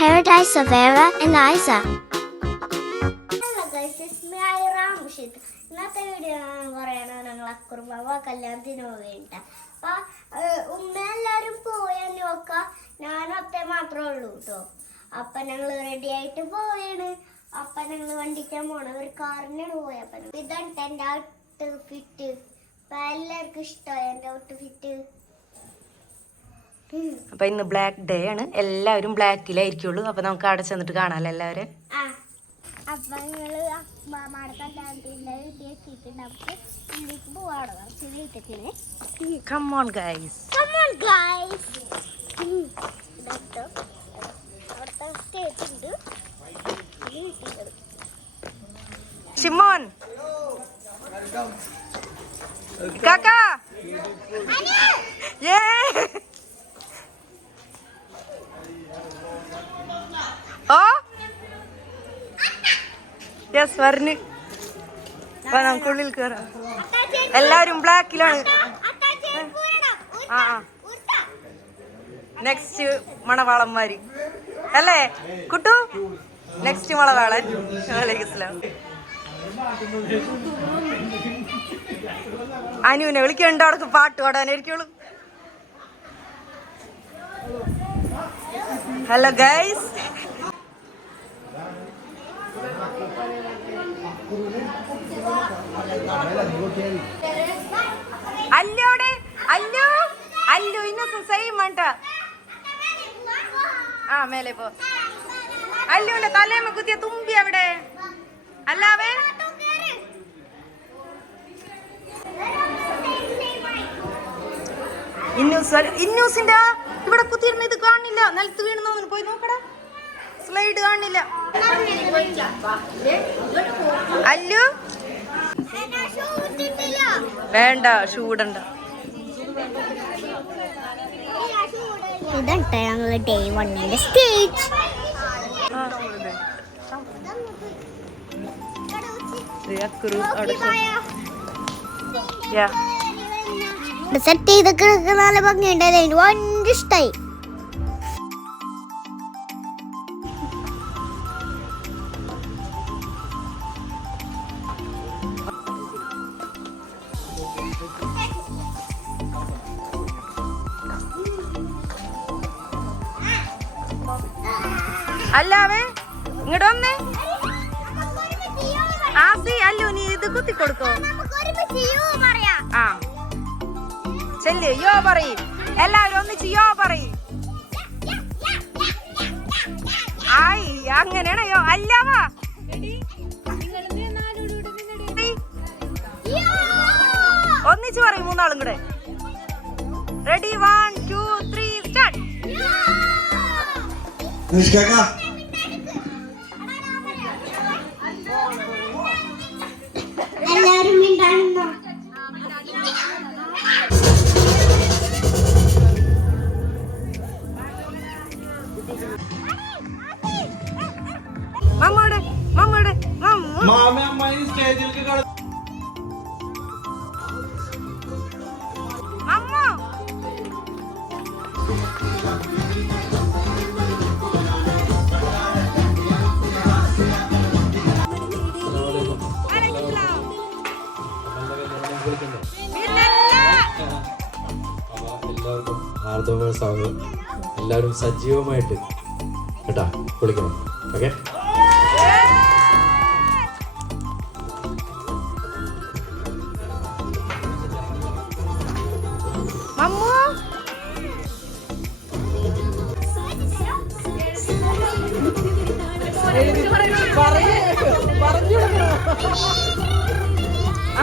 paradise of Vera and Isa. Hello guys, it's me Ramshit. ഇന്നത്തെ video പറയണത് ഞങ്ങൾ അക്കുറുമാവ കല്യാണത്തിന് പോവേണ്ട. അപ്പൊ എല്ലാരും പോയാൽ നോക്കാം, ഞാനൊത്തെ മാത്രമേ ഉള്ളൂ കേട്ടോ. അപ്പൊ ഞങ്ങൾ റെഡി ആയിട്ട് പോയാണ്. അപ്പൊ ഞങ്ങൾ വണ്ടിക്കാൻ പോണം, ഒരു കാറിനാണ് പോയപ്പോ. ഇതാണ് എന്റെ ഔട്ട്ഫിറ്റ്. അപ്പൊ എല്ലാവർക്കും ഇഷ്ടമായി എന്റെ ഔട്ട്ഫിറ്റ്. അപ്പൊ ഇന്ന് ബ്ലാക്ക് ഡേ ആണ്, എല്ലാവരും ബ്ലാക്കിലായിരിക്കുള്ളൂ. അപ്പൊ നമുക്ക് അവിടെ ചെന്നിട്ട് കാണാമല്ലോ എല്ലാവരും. അപ്പൊ നിങ്ങള് മാമാടെ കല്യാണത്തിന്റെ വീട്ടിൽ നമുക്ക് വീട്ടിലേക്ക് പോവാണ്. Come on guys. Come on guys. അവിടുത്തെ സ്റ്റേജ് ഉണ്ട്. ഷിമോൻ കാക്കാ ഓ യെസ് പറഞ്ഞു. അപ്പൊ നമുക്കുള്ളിൽ കയറാം. എല്ലാവരും ബ്ലാക്കിലാണ്. ആ നെക്സ്റ്റ് മണവാളന്മാര് അല്ലേ കുട്ടു? നെക്സ്റ്റ് മണവാളൻ. വലൈക്കുസ്സലാം. അനുവിനെ വിളിക്കണ്ടോ? അവിടക്ക് പാട്ട് പാടാനായിരിക്കുള്ളൂ. ഹലോ ഗൈസ്, അല്ലോടെ അല്ലോ അല്ലോ ഇന്നത്തെ സെയിം വേണ്ട. ആ മേലെ പോ. അല്ലുവിന്റെ തലേമ കുത്തിയ തുമ്പി അവിടെ അല്ലാവേ. ഇന്നൂസിന്റെ ഇവിടെ കുത്തിയിരുന്ന ഇത് കാണില്ല, നിലത്ത് വീണെന്ന് പോയി നോക്കടാ. സ്ലൈഡ് കാണില്ല. അല്ലു വേണ്ട, ഷൂടണ്ട. ഇതാണ് ഞങ്ങൾ ഡേ 1 സ്റ്റേജ്. സെറ്റ് ചെയ്തൊക്കെ നല്ല ഭംഗിയുണ്ടായിരുന്നു. എനിക്ക് ഭയങ്കര ഇഷ്ടമായി. അല്ലാവേ ഇങ്ങോട്ട് വന്നേ. ആസി അല്ലു നീ ഇത് കുത്തി കൊടുക്കോ. ആ ചെല്ല് യോ പറയ്. എല്ലാവരും ഒന്നിച്ച് യോ പറയ്. ആയി അങ്ങനെയാണോ യോ? അല്ലാവാ ഒന്നിച്ച് പറയും മൂന്നാളും കൂടെ. Ready 1 2 3 start. എല്ലാരും മിണ്ടാണെന്നോ? മമ്മോടെ മമ്മോടെ മാമ അമ്മായി സ്റ്റേജിലേക്ക് മമ്മോ എല്ലാവർക്കും ഹാർദവമായ സ്വാഗതം. എല്ലാവരും സജീവമായിട്ട് കേട്ടാ വിളിക്കണം. ഓക്കെ, മമ്മോ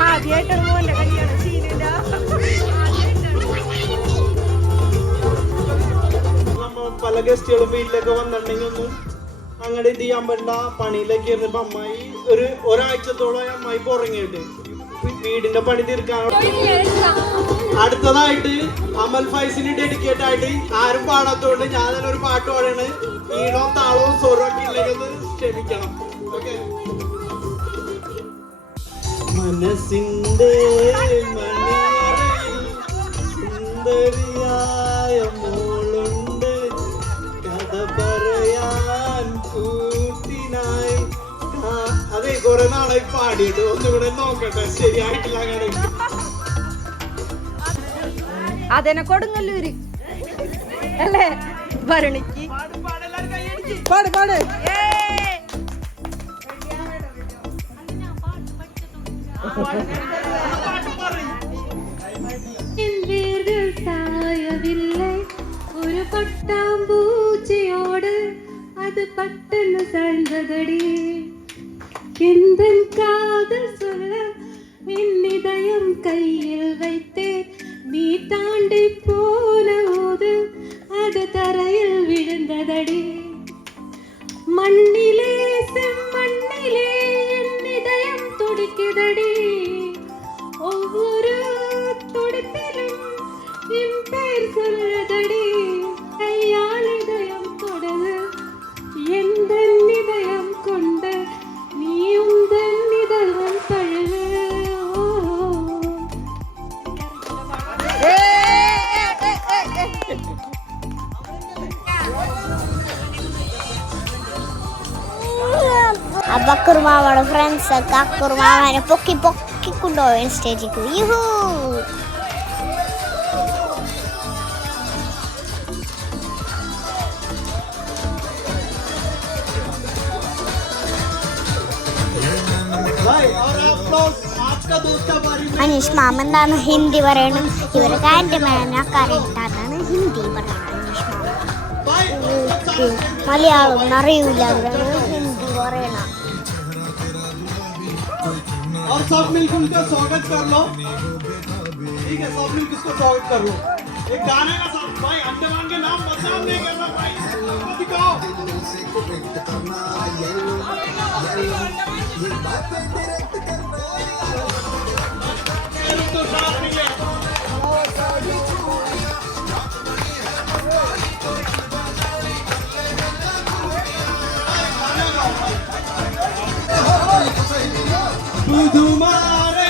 ആദ്യമായിട്ടാണ് മോന്റെ കല്യാണം. ശീലില്ല. പല ഗസ്റ്റുകളും വീട്ടിലൊക്കെ വന്നിട്ടുണ്ടെങ്കിൽ ഒന്നും അങ്ങനെ ഇത് ചെയ്യാൻ പറ്റില്ല. പണിയിലൊക്കെ ഇരുന്നപ്പോ അമ്മായി ഒരാഴ്ചത്തോളം അമ്മായി ഉറങ്ങിയിട്ട് വീടിന്റെ പണി തീർക്കാൻ. അടുത്തതായിട്ട് അമൽ ഫൈസിന് ഡെഡിക്കേറ്റ് ആയിട്ട് ആരും പാടാത്തോണ്ട് ഞാൻ തന്നെ ഒരു പാട്ട് പാടാണ്. ഈണവും താളവും സ്വരമൊക്കെ ഇല്ലെങ്കിൽ ക്ഷമിക്കണം. ഓക്കെ, മനസ്സിന്റെ മണിയറയിൽ സുന്ദരിയായ മോളുണ്ട്, കഥ പറയാ നാളായി പാടിയിട്ട് ഒന്നുകൂടെ നോക്കട്ടെ ശരിയായിട്ടില്ല അങ്ങനെ. അതിനെ കൊടുങ്ങല്ലൂര് അല്ലേ ഭരണിക്ക് പാട് പാട്. ഒരു പട്ടാമ്പൂച്ചയോട് അത് പട്ടെന്ന് സാഴ്ந்ததடி எந்தன் காதல் சொல்ல என் இதயம் கையில் வைத்தேன் நீ தாண்டி போன போது அது தரையில் விழுந்ததடி மண்ணிலே செம்மண்ணிலே என் இதயம் துடிக்குதடி ஒவ்வொரு துடிப்பிலும் என் பேர் சொல்லுதடி கையால் இதயம் தொடரு எந்த இதயம் கொண்டு நீ உந்தன் இதயம் தழுவு. അപ്പൊ കുറുമാവയുടെ ഫ്രണ്ട്സ് ഒക്കെ കുറുമാവനെ പൊക്കി പൊക്കി കൊണ്ടുപോയി സ്റ്റേജിക്ക്. യൂഹൂ. അനീഷ് മാമ എന്താണ് ഹിന്ദി പറയണം. ഇവര് കാൻഡ്മാനാക്കാനായിട്ടാണ് ഹിന്ദി പറയണം. അനീഷ് മാമ മലയാളം അറിയൂല, അവരാണ് ഹിന്ദി പറയണം. और सब मिलकर उनका स्वागत कर लो. ठीक है, सब मिलकर उसको स्वागत कर लो. एक गाने का साथ भाई अंडमान के नाम बदनाम नहीं करना भाई. दिखाओ. तो साथ मिले. तुम्हारे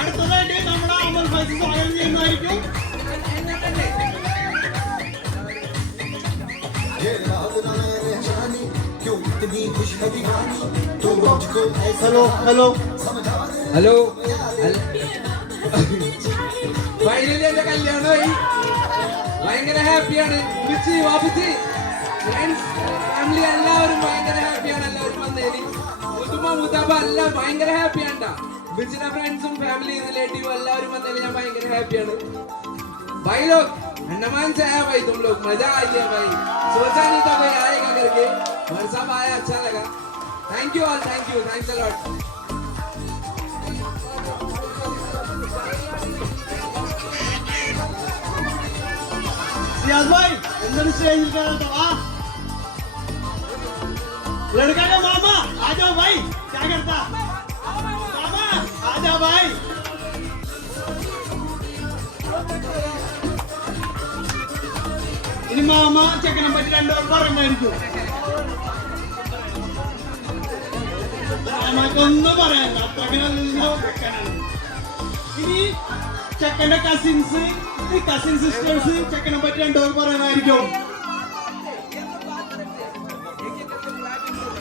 അടുത്തതായിട്ട് നമ്മുടെ അമൽ ഫൈസി സ്വാഗതം ചെയ്യുന്നതായിരിക്കും. ഹലോ ഹലോ ഹലോ ഫൈനലി എന്റെ കല്യാണമായി. ഭയങ്കര ഹാപ്പിയാണ്. വാപ്പിച്ചി ഫ്രണ്ട്സ് ഫാമിലി എല്ലാവരും ഭയങ്കര ഹാപ്പിയാണ്. എല്ലാവരും വന്നേരി മുത്തുമ്മ മുത്താപ്പ എല്ലാം ഭയങ്കര ഹാപ്പിയാണ്ടാ. ബിച്ചിന്റെ ഫ്രണ്ട്സും ഫാമിലി റിലേറ്റീവും എല്ലാവരും വന്നേരി ഞാൻ ഭയങ്കര ഹാപ്പിയാണ്. भाई लोग अंडमान से आया भाई, तुम लोग मजा आ गया भाई. सोचा नहीं था भाई आएगा करके, पर सब आया, अच्छा लगा. Thank you all, thank you, thanks a lot. Ciaz भाई अंदर स्टेज पर तो आ. लड़का का मामा आ जाओ भाई. क्या करता मामा, आ जाओ भाई. ഇനി മാമ ചെക്കനെ പറ്റി രണ്ടുപേർ പറയുമായിരിക്കും. മാമക്കൊന്നും പറയാനില്ല, അത്രയ്ക്ക് നല്ല ചെക്കനാണ്. ഇനി ചെക്കന്റെ കസിൻസ് സിസ്റ്റേഴ്സ് ചെക്കനെ പറ്റി രണ്ടുപേർ പറയുമായിരിക്കും.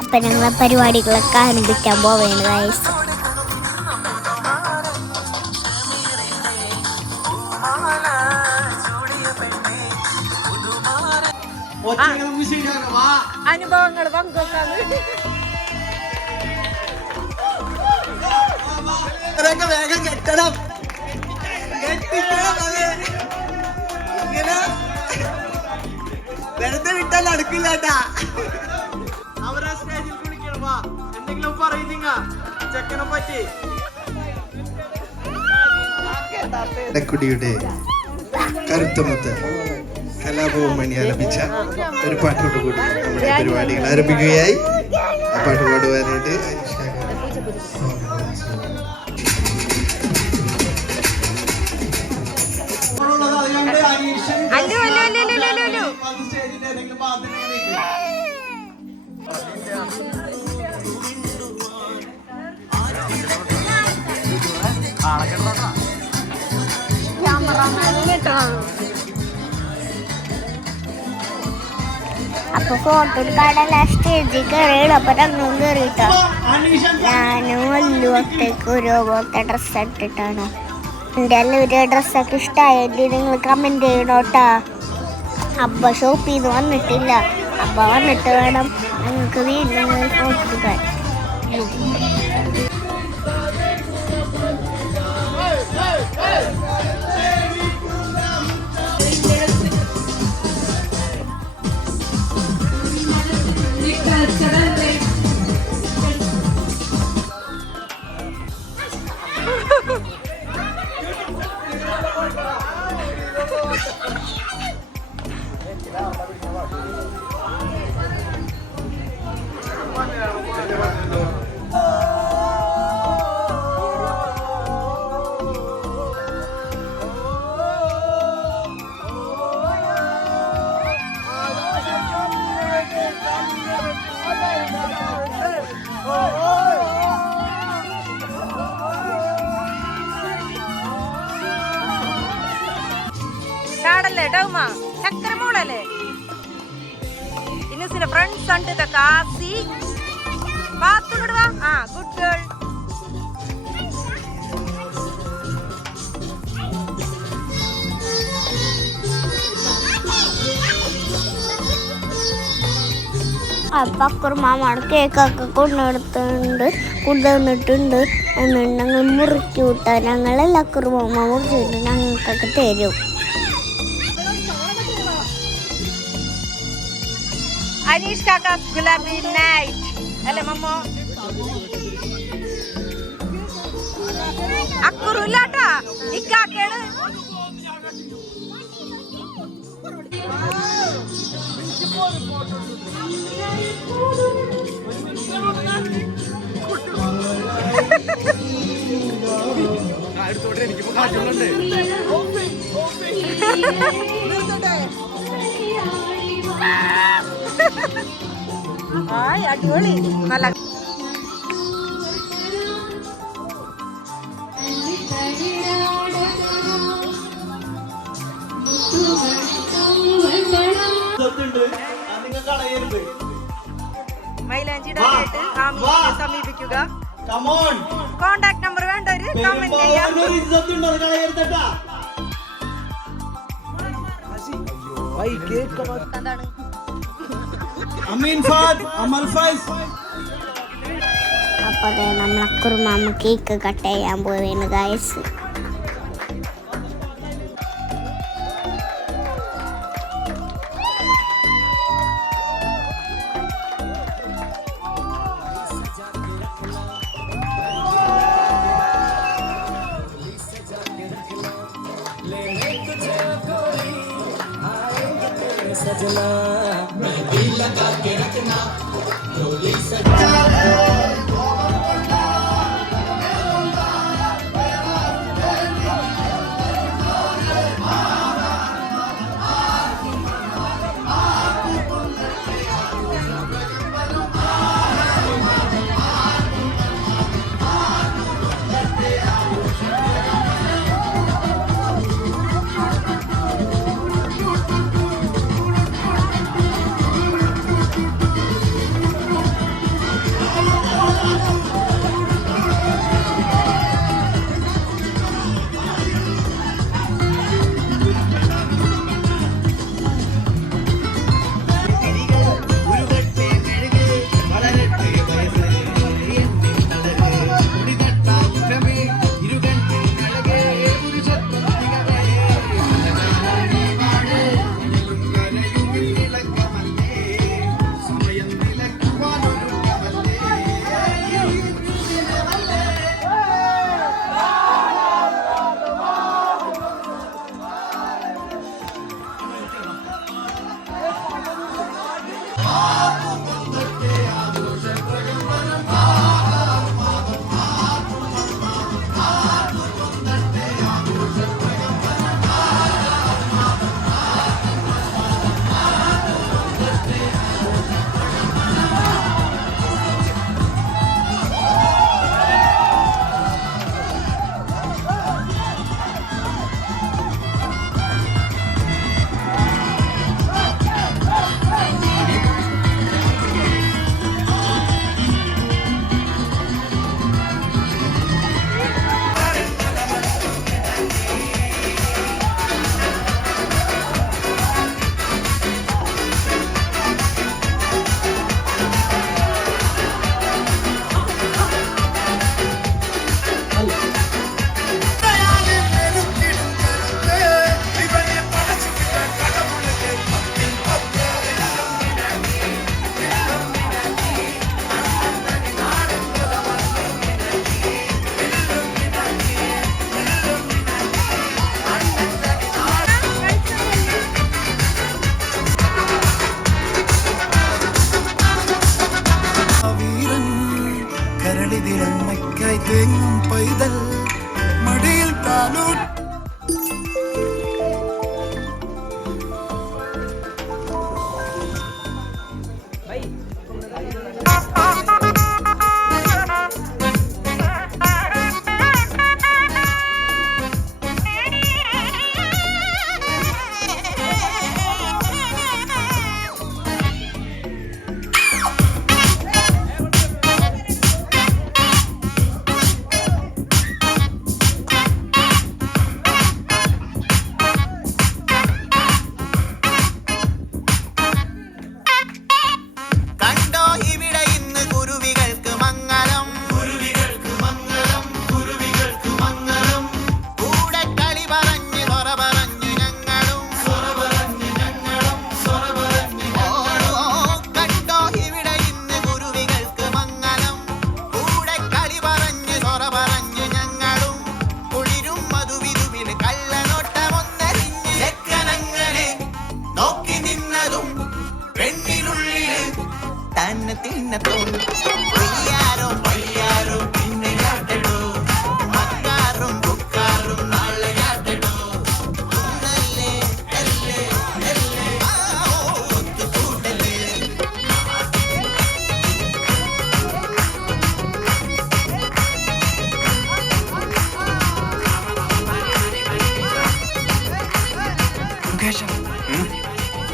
അപ്പൊ ഞങ്ങളെ പരിപാടികളൊക്കെ ആരംഭിക്കാൻ പോവേണ്ടതായി. അനുഭവങ്ങൾ പങ്കുവെക്കാൻ വേഗം കെട്ടണം. ഇങ്ങനെ വെറുതെ വിട്ടാൽ നടക്കില്ലാട്ടാ. അവരെ സ്റ്റേജിൽ വിളിക്കണം. വാ, എന്തെങ്കിലും പറയും നിങ്ങ ചെക്കനെ പറ്റി. കുടിയുടെ കരുത്തമുത്ത് കലാഭവൻ മണി ആലപിച്ച ഒരു പാട്ടോടുകൂടി നമ്മുടെ പരിപാടികൾ ആരംഭിക്കുകയായി. ആ പാട്ട് പാടുവാനായിട്ട് സ്റ്റേജിന്റെ ഏതെങ്കിലും ഭാഗത്ത് അപ്പൊ ഫോട്ടോ എടുക്കാടല്ല സ്റ്റേജിൽ കയറിയിടും. അപ്പൊ രണ്ടും കയറിയിട്ടോ ഞാനും വല്ലു ഒറ്റയ്ക്ക് ഒരു പോലത്തെ ഡ്രസ്സ് ഇട്ടിട്ടാണ്. എൻ്റെ എല്ലാം ഒരു ഡ്രസ്സൊക്കെ ഇഷ്ടമായിട്ട് നിങ്ങൾ കമൻറ്റ് ചെയ്യണോട്ടാ. അബ്ബ ഷോപ്പിൽ നിന്ന് വന്നിട്ടില്ല. അബ്ബ വന്നിട്ട് വേണം ഞങ്ങൾക്ക് വീണ്ടും ഫോട്ടോ എടുക്കാൻ. ചാടല്ലേ ഡൗമ ചക്കര മോളല്ലേ ഇന്നസിന്റെ ഫ്രണ്ട്സ് ഉണ്ട് കാസി പാത്തുവിടുവാ. ആ ഗുഡ് ഗേൾ. പക്കുറുമാമാണ് കേക്കൊക്കെ കൊണ്ടുവന്നിട്ടുണ്ട്. എന്നിട്ട് ഞങ്ങൾ മുറുക്കി വിട്ടാൽ ഞങ്ങളെല്ലാ കുറുമാമ മുറിച്ചിട്ട് ഞങ്ങൾക്കൊക്കെ തരും. അനീഷ് കാക്കാസ് ഗുലാബി നൈറ്റ് അല്ലേ മമ്മോ? അക്കുറില്ലാട്ടാ ഇക്കാക്കേട്. അടിപൊളി നല്ല മൈലാഞ്ചി ഇടാനായിട്ട് ആമിയെ സമീപിക്കുക. കോണ്ടാക്ട് നമ്പർ വേണ്ടവര് കമന്റ് ചെയ്യാം. എന്താണ് അപ്പൊ നമ്മളെ കുറുമാമ കേക്ക് കട്ട് ചെയ്യാൻ പോവുകയാണ് ഗൈസ്. ഇതിലമ്മയ്ക്കായി തേങ്ങും പൈതൽ മടിയിൽ താലൂട്ട്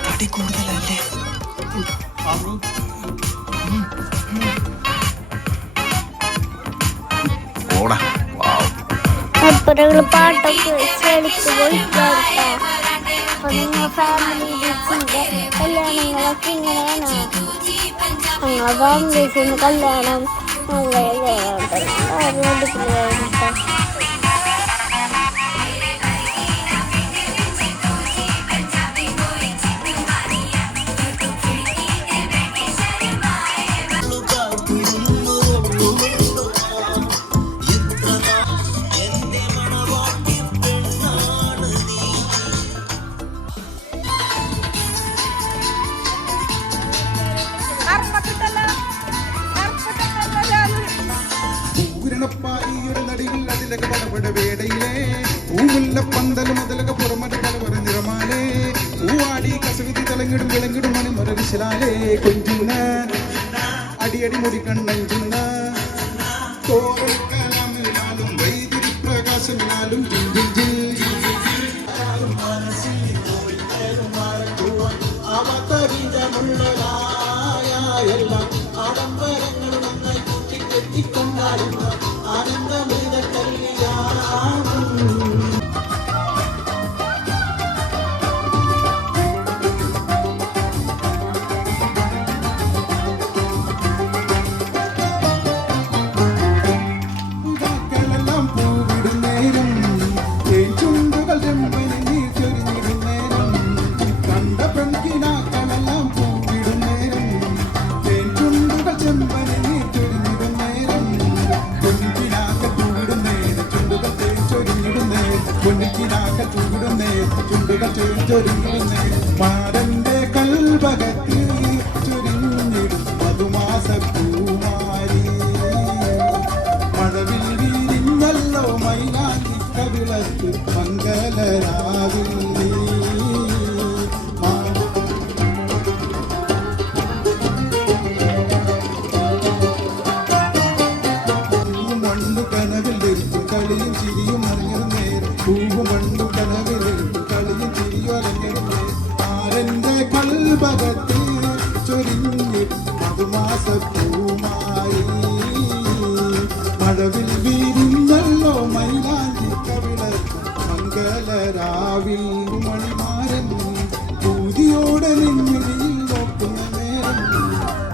തടി കൂടുതലല്ലേ? അപ്പുറങ്ങൾ പാട്ടൊക്കെ വെച്ച് എടുത്ത് പോയിട്ടാ. അപ്പൊ നിങ്ങൾ ഫാമിലി കല്യാണങ്ങളൊക്കെ ഇങ്ങനെയാണ്. ഞങ്ങൾ ഫാമിലീസിന് കല്യാണം പന്തലും അതിലൊക്കെ പുറമെ പല പറ നിറമാലേ പൂവാടി കസവിധി തിളങ്ങിടും വിളങ്ങിടും മണിമുറ വിശലാലേ കൊഞ്ചുന്ന അടിയടി മുടിക്കണ്ണഞ്ചുന്ന തോറൽക്കലാമിനാലും വൈദ്യുതി പ്രകാശമിനാലും എല്ലാം ആഡംബരങ്ങളും നന്നായി കൂട്ടിക്കെട്ടിക്കൊണ്ടാലും ആനന്ദമൃത കല്യാണം. മാരന്റെ കൽഭകത്ത് ചൊരിഞ്ഞിടും മധുമാസപ്പൂമാരി മഴവിൽ വീരിഞ്ഞല്ലോ മൈനാഞ്ചി കവിളത്ത് മംഗലരാവിൽ മണ്ണു കനവിൽ ധരിച്ചു കളിയും ചിരിയും അറിഞ്ഞത് നേരം പൂവ് മണ്ണു കനവിൽ കളിയും ചിരിയും അറിഞ്ഞത് ആരന്റെ കൽഭകത്ത് ചൊരിഞ്ഞിടും മധുമാസപ്പൂമായി മഴവിൽ വീരിഞ്ഞല്ലോ മൈലാഞ്ചി കവിളത്ത് മംഗലരാവിൽ മണിമാരൻ പൂതിയോടെ നിന്നിൽ നോക്കുന്ന നേരം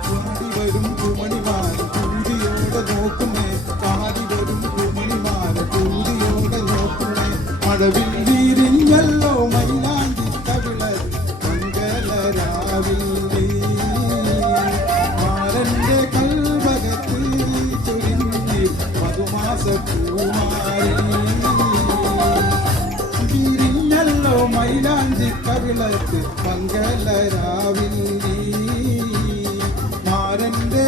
ചൂടി വരും കുമണിമാരൻ പൂതിയോടെ നോക്കുന്നേ കാടി വരും കുമണിമാരൻ പൂതിയോടെ നോക്കുന്നേ മഴവിൽ വീരിഞ്ഞല്ലോ മൈലാഞ്ചി കവിളത്ത് മംഗലരാവിൽ മാരന്റെ കൽഭകത്ത് ചൊരിഞ്ഞ് മധുമാസപ്പൂമാരി വീരിഞ്ഞല്ലോ മൈലാഞ്ചി കവിളത്ത് മംഗലരാവിൽ മാരന്റെ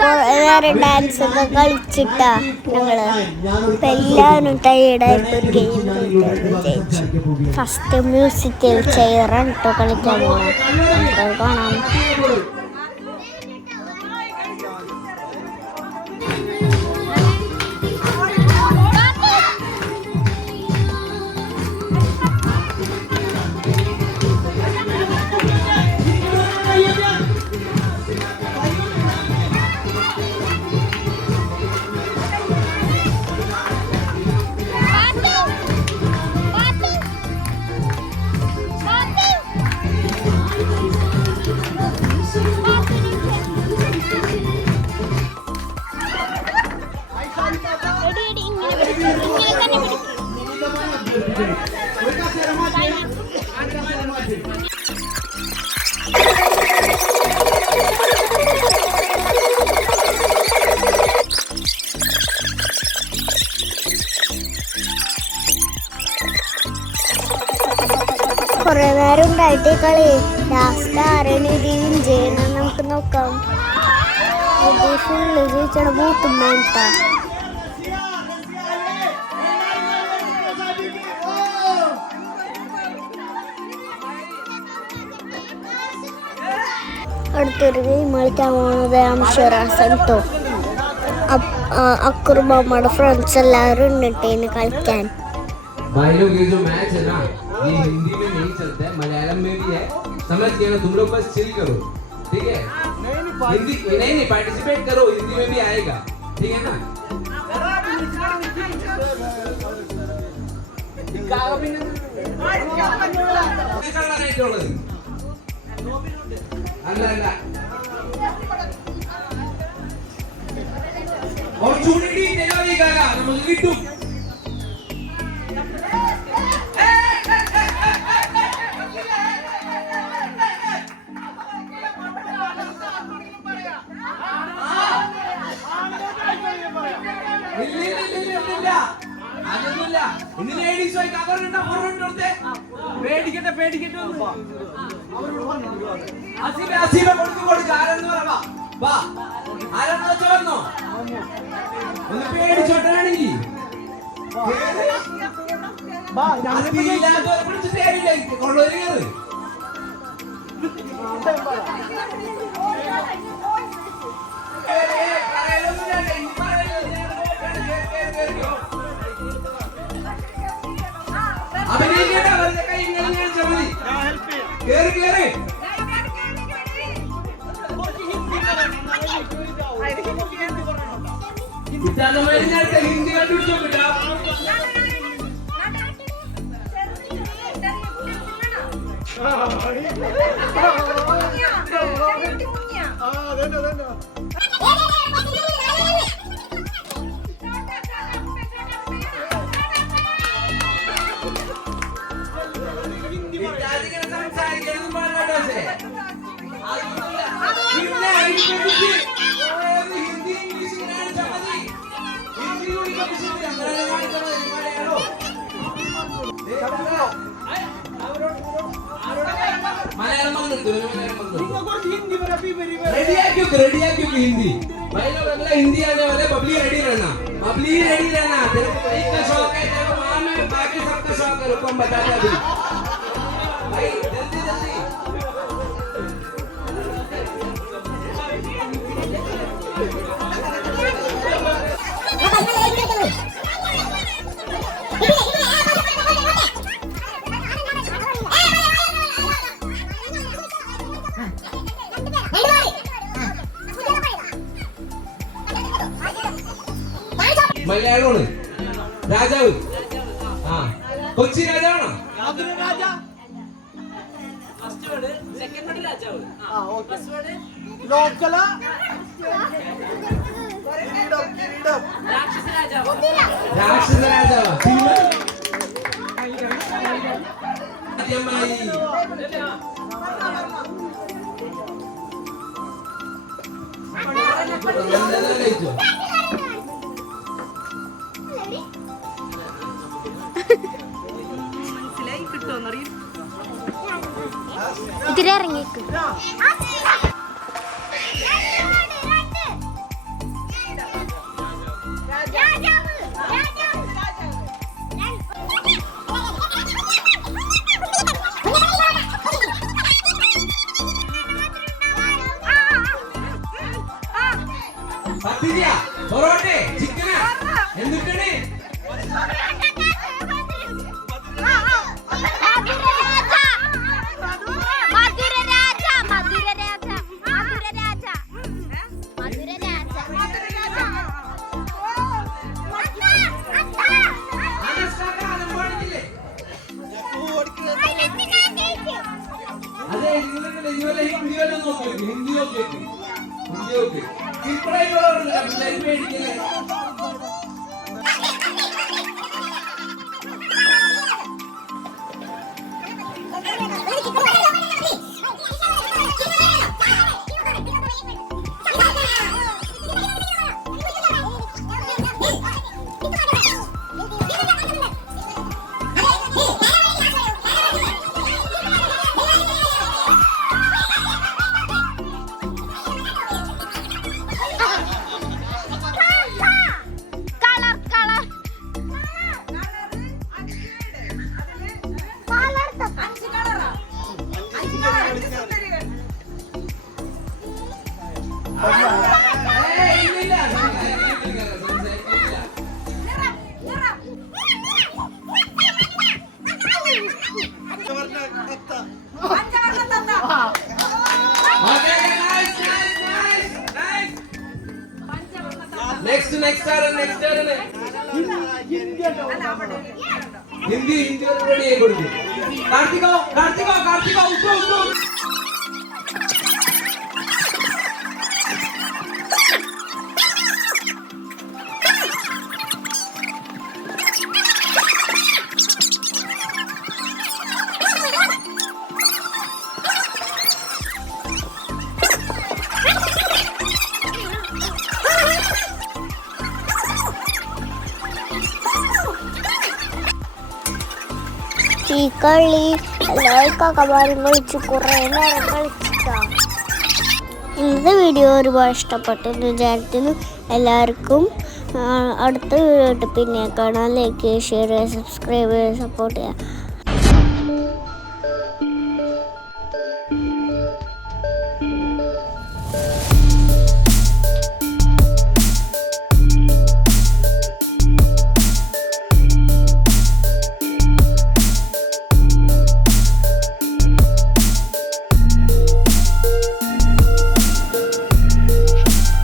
നേരം ഡാൻസ് ഒക്കെ കളിച്ചിട്ടാ ഞങ്ങള് ഇപ്പൊ എല്ലാവരും ടയേർഡായപ്പോ ഒരു ഗെയിം വിജയിച്ചു. ഫസ്റ്റ് മ്യൂസിക്കൽ ചെയറാണ് കേട്ടോ കളിക്കാൻ പോകണം. നമുക്ക് കാണാം. കുറെ നേരം ഉണ്ടായിട്ട് കളി. ലാസ്റ്റ് ആരാണ് ഇത് വിൻ ചെയ്യണം നമുക്ക് നോക്കാം. ഫുള്ള് ജയിച്ചാണ് ബൂട്ടും വേണ്ട. അടുത്തൊരു ഗെയിം കളിക്കാൻ പോകുന്നത് അംഷറാസട്ടോ. അക്കുറുബമ്മയുടെ ഫ്രണ്ട്സ് എല്ലാവരും ഉണ്ടിട്ടേന്ന് കളിക്കാൻ. भाई लोग ये जो मैच है ना ये हिंदी में नहीं चलता है, मलयालम में भी है, समझ गए ना? तुम लोग बस चिल करो, ठीक है? हिंदी नहीं पार्टिसिपेट करो, हिंदी में भी आएगा, ठीक है ना? और चूड़ी तेलवारीगारा നമുക്ക് കിട്ടും. അതൊന്നുമില്ല. ഇന്ന് ലേഡീസ് ആയി കവറുണ്ടാ കൊടുത്തേ. പേടിക്കട്ടെ അസീബെ കൊടുക്ക. ആരെന്ന് പറയാ വാ, ആരെന്ന് വെച്ച വന്നോ. ഒന്ന് പേടിച്ചോട്ടനാണെങ്കിൽ കൊള്ളൊരു കയറ്. ഹിന്ദി കണ്ടുപിടിച്ചോ കിട്ടാ. रेडी हिंदी भाई लोग अगला हिंदी आने वाले. बबली रेडी रहना, तेरे को बाइक का शौक है, तेरे को मालूम है, बाकी सबका शौक है. रुको हम बताते हैं अभी भाई, जल्दी മലയാളമാണ്. രാജാവ് ആ കൊച്ചി രാജാവാണോ? രാക്ഷസ രാജാവ്. മനസ്സിലായി കിട്ടുമെന്നറിയും. ഇതിലിറങ്ങിക്കും. പത്തിരിയാ പൊറോട്ടെ ചിക്കനാ എന്തിട്ടാണ് അതെ ഇതുവരെ ഹിന്ദി വരെ നോക്കി ഹിന്ദി നോക്കി ഹിന്ദി നോക്കി ഇപ്പോഴേക്കുള്ള മേടിക്കില്ലേ next turn ഹിന്ദി റെഡി ആയി കൊടുക്കും കാർത്തികോ ഉത്തോ ഈ കളി എല്ലാവരും കക്കമാരും കളിച്ചു കുറേ നേരം കളിച്ചിട്ടാണ്. ഇന്നത്തെ വീഡിയോ ഒരുപാട് ഇഷ്ടപ്പെട്ടെന്ന് വിചാരിക്കുന്നു. എല്ലാവർക്കും അടുത്ത വീഡിയോ പിന്നെ കാണാൻ ലൈക്ക് ചെയ്യുക, ഷെയർ ചെയ്യുക, സബ്സ്ക്രൈബ് ചെയ്യുക, സപ്പോർട്ട് ചെയ്യുക.